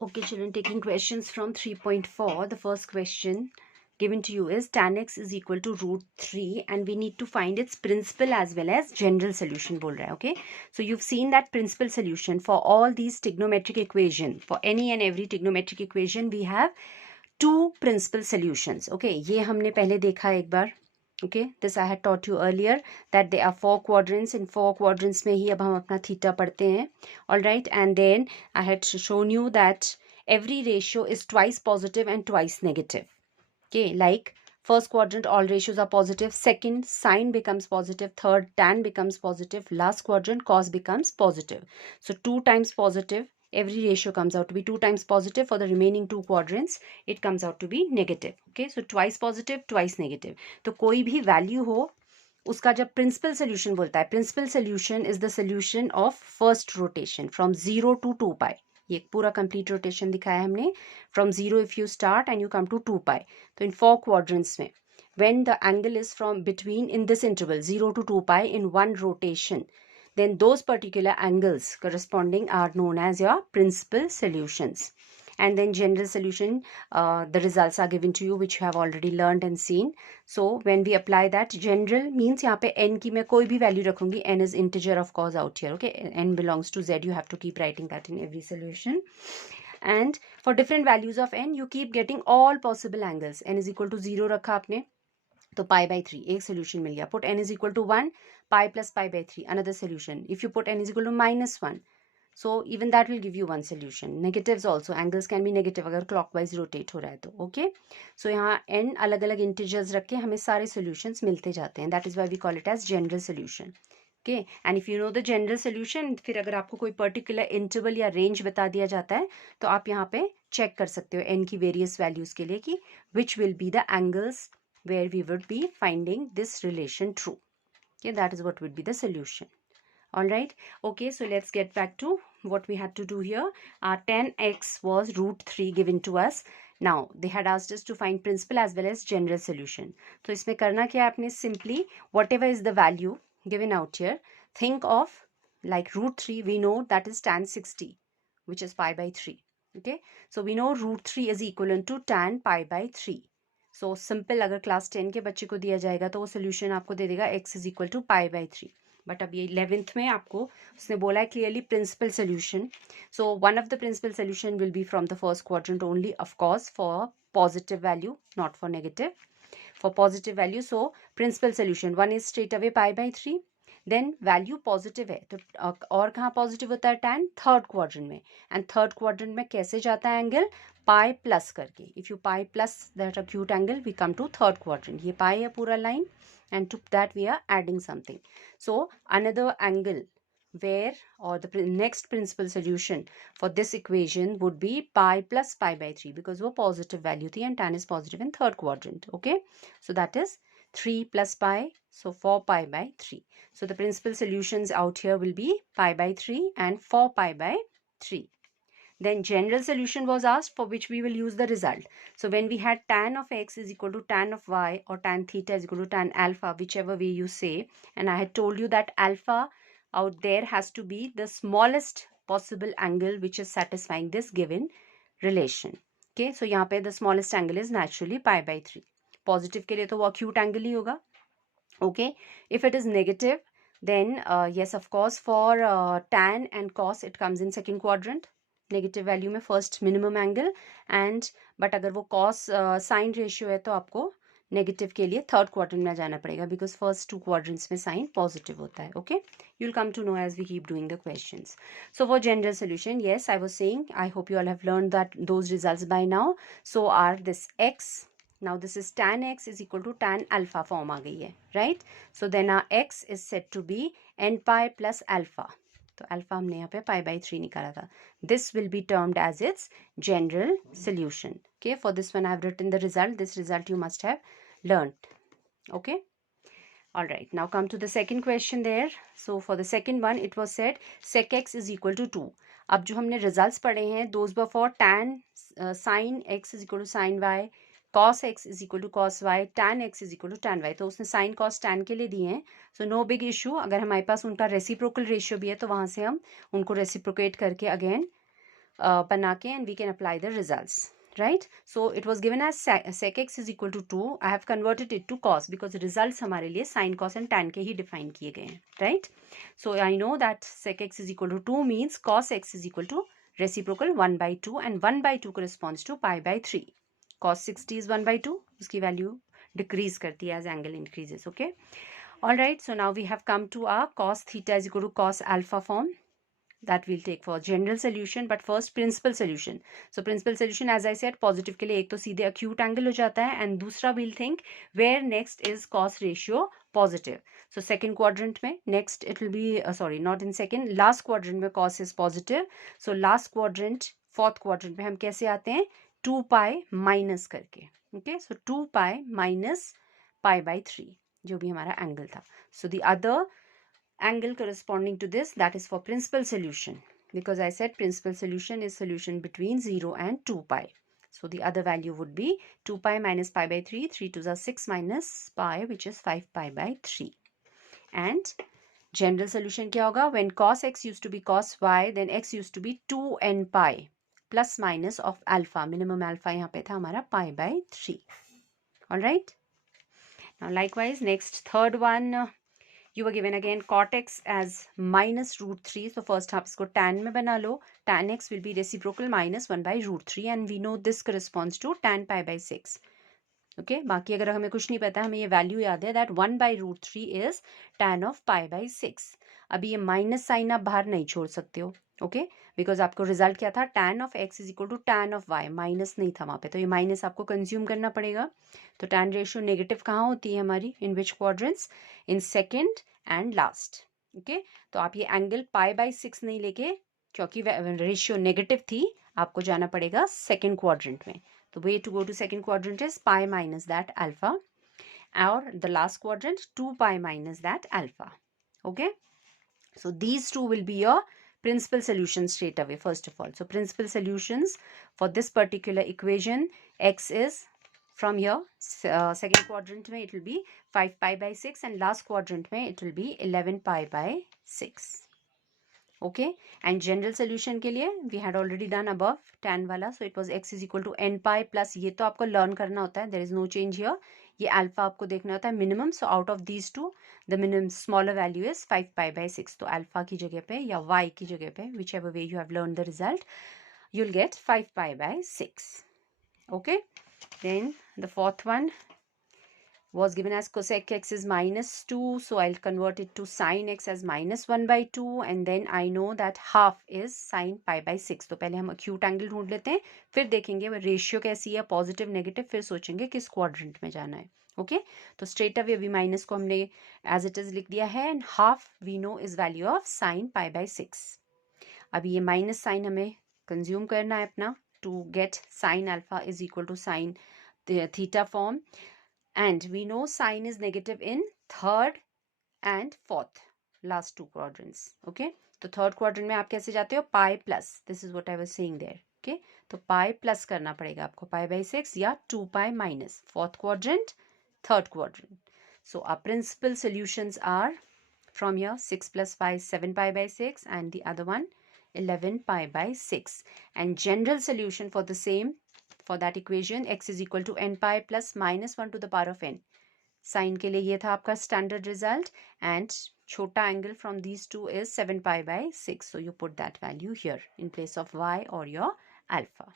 Okay, children, taking questions from 3.4. The first question given to you is tan x is equal to root 3 and we need to find its principal as well as general solution बोल रहा है. Okay, so you've seen that principal solution for all these trigonometric equation, for any and every trigonometric equation we have two principal solutions. Okay, ये हमने पहले देखा एक बार. Okay, this I had taught you earlier that there are four quadrants. In four quadrants में ही अब हम अपना theta पढ़ते हैं. All right, and then I had shown you that every ratio is twice positive and twice negative. Okay, like first quadrant all ratios are positive, second sine becomes positive, third tan becomes positive, last quadrant cos becomes positive. So 2 times positive, every ratio comes out to be 2 times positive. For the remaining two quadrants it comes out to be negative. Okay, so twice positive, twice negative. तो कोई भी value हो उसका जब principal solution बोलता है, principal solution is the solution of first rotation from 0 to 2 pi. ये पूरा कंप्लीट रोटेशन दिखाया हमने. From 0 if you start and you come to 2 pi. तो इन फोर क्वाड्रेंट्स में when the angle is from between in this interval 0 to 2 pi in one rotation, then those particular angles corresponding are known as your principal solutions. And then general solution, the results are given to you which you have already learned and seen. So when we apply that, general means यहाँ पे n की मैं कोई भी value रखूंगी. N is integer of course out here. Okay, n belongs to z. You have to keep writing that in every solution. And for different values of n, you keep getting all possible angles. n is equal to 0 रखा आपने तो pi by 3 एक solution मिल गया. Put n is equal to 1, pi plus pi by 3 another solution. If you put n is equal to -1, so even that will give you one solution. Negatives also, angles can be negative अगर clockwise rotate हो रहा है तो. Okay, so यहाँ n अलग अलग integers रख के हमें सारे solutions मिलते जाते हैं. That is why we call it as general solution. Okay, and if you know the general solution, फिर अगर आपको कोई particular interval या range बता दिया जाता है तो आप यहाँ पे check कर सकते हो n की various values के लिए कि which will be the angles where we would be finding this relation true. Okay, that is what would be the solution. All right, okay, so let's get back to what we had to do here. Our tan x was root 3 given to us. Now they had asked us to find principal as well as general solution. So इसमें करना क्या है आपने, simply whatever is the value given out here, think of like root 3. We know that is tan 60 which is pi by 3. Okay, so we know root 3 is equivalent to tan pi by 3. So simple, अगर class 10 के बच्चे को दिया जाएगा तो वो solution आपको दे देगा x is equal to pi by 3. But अब ये 11th में आपको उसने बोला है clearly principal solution. So one of the principal solution will be from the first quadrant only, of course for positive value, not for negative. For positive value, so principal solution one is straight away pi by 3. Then value positive है तो और कहाँ पॉजिटिव होता है, tan third quadrant में. And third quadrant में कैसे जाता है एंगल, पाई प्लस करके. If you pi plus that acute angle, we come to third quadrant. ये पाई है पूरा line, and to that we are adding something. So another angle where, or the next principal solution for this equation would be pi plus pi by 3, because वो positive value थी and tan is positive in third quadrant. Okay, so that is 3 plus pi, so 4 pi by 3. So the principal solutions out here will be pi by 3 and 4 pi by 3. Then general solution was asked, for which we will use the result. So when we had tan of x is equal to tan of y, or tan theta is equal to tan alpha, whichever way you say, and I had told you that alpha out there has to be the smallest possible angle which is satisfying this given relation. Okay, so यहाँ पे the smallest angle is naturally pi by 3. Positive के लिए तो वो acute angle ही होगा. Okay, if it is negative, then yes, of course, for tan and cos it comes in second quadrant. Negative value में first minimum angle, and but अगर वो cos sine ratio है तो आपको नेगेटिव के लिए third quadrant में जाना पड़ेगा, बिकॉज फर्स्ट टू क्वाड्रेंट्स में साइन पॉजिटिव होता है. Okay, you will come to know as we keep doing the questions. So for general solution, yes, I was saying, I hope you all have learned that those results by now. So are this x, now this is tan x is equal to tan alpha form आ गई है, right? So then our x is said to be n pi plus alpha. तो alpha हमने यहाँ पे pi by 3 निकाला था. This will be termed as its general solution. Okay, for this one I have written the result. This result you must have learned. Okay, alright, now come to the second question there. So for the second one it was said sec x is equal to 2. अब जो हमने results पढ़े हैं, those were for tan sin x is equal to sin y, cos x is equal to cos y, tan x is equal to tan y. तो उसने sin cos tan के लिए दिए हैं. So no big issue. अगर हमारे पास उनका reciprocal ratio भी है तो वहाँ से हम उनको reciprocate करके again बना के and we can apply the results, right? So it was given as sec x is equal to 2. I have converted it to cos because results हमारे लिए sin, cos and tan के ही define किए गए हैं, right? So I know that sec x is equal to 2 means cos x is equal to reciprocal 1 by 2 and 1 by 2 corresponds to pi by 3. Cos 60 is 1 by 2. उसकी value decrease करती है as angle increases, okay? Alright, so now we have come to our cos theta is equal to cos alpha form. That we'll take for general solution, but first principal solution. So principal solution, as I said, positive के लिए एक तो सीधे acute angle हो जाता है and दूसरा we'll think where next is cos ratio positive. So second quadrant में next it will be sorry not in second, last quadrant में cos is positive. So last quadrant fourth quadrant में हम कैसे आते हैं 2 pi minus करके. Okay, so 2 pi minus pi by 3 जो भी हमारा angle था. So the other angle corresponding to this, that is for principal solution, because I said principal solution is solution between 0 and 2 pi. So the other value would be 2 pi minus pi by 3, 3 to the 6 minus pi, which is 5 pi by 3. And general solution kya hoga? When cos x used to be cos y, then x used to be 2n pi plus minus of alpha. Minimum alpha yahan pe tha hamara pi by 3. Alright. Now likewise, next third one, you were given again cot x as minus root 3. So first आप इसको tan में बना लो. Tan x will be reciprocal minus 1 by root 3 and we know this corresponds to tan pi by 6. Okay, बाकी अगर हमें कुछ नहीं पता, हमें ये वैल्यू याद है that 1 by root 3 is tan of pi by 6. अभी ये माइनस साइन आप बाहर नहीं छोड़ सकते हो, ओके, बिकॉज आपको रिजल्ट क्या था tan of x is equal to tan of y, minus नहीं था वहाँ पे, तो ये माइनस आपको कंज्यूम करना पड़ेगा. तो tan रेशियो नेगेटिव कहाँ होती है हमारी, in which quadrants, in second and last. Okay, तो आप ये एंगल पाई बाई 6 नहीं लेके, क्योंकि रेशियो नेगेटिव थी, आपको जाना पड़ेगा सेकेंड क्वाड्रेंट में. The way to go to second quadrant is pi minus that alpha, or the last quadrant 2 pi minus that alpha. Okay, so these two will be your principal solutions straight away first of all. So principal solutions for this particular equation, x is from here second quadrant mein it will be 5 pi by 6 and last quadrant mein it will be 11 pi by 6. Okay, and general solution के लिए we had already done above tan वाला, so it was x is equal to n pi plus, ये तो आपको learn करना होता है, there is no change here. ये alpha आपको देखना होता है minimum, so out of these two the minimum smaller value is 5 pi by 6. तो alpha की जगह पे या y की जगह पे, whichever way you have learned the result, you'll get 5 pi by 6. Okay, then the fourth one was given as cosec x is minus 2, so I'll convert it to sin x as minus 1 by 2 and then I know that half is sin pi by 6. तो पहले हम acute angle ढूंढ लेते हैं, फिर देखेंगे ratio कैसी है, पॉजिटिव नेगेटिव, फिर सोचेंगे किस क्वाड्रेंट में जाना है. ओके, तो स्ट्रेट अवे अभी माइनस को हमने एज इट इज लिख दिया है and half we know is value of sine pi by 6. अभी ये माइनस साइन हमें कंज्यूम करना है अपना to get sine alpha is equal to sine theta form. And we know sin is negative in third and fourth, last two quadrants. Okay, तो third quadrant में आप कैसे जाते हो, pi plus, this is what I was saying there. Okay, तो pi plus करना पड़ेगा आपको pi by 6 या 2 pi minus, fourth quadrant, third quadrant. So our principal solutions are from here 6 plus 5 7 pi by 6 and the other one 11 pi by 6. And general solution for the same, for that equation x is equal to n pi plus minus 1 to the power of n. Sine के लिए ये था आपका standard result and छोटा angle from these two is 7 pi by 6. So you put that value here in place of y or your alpha.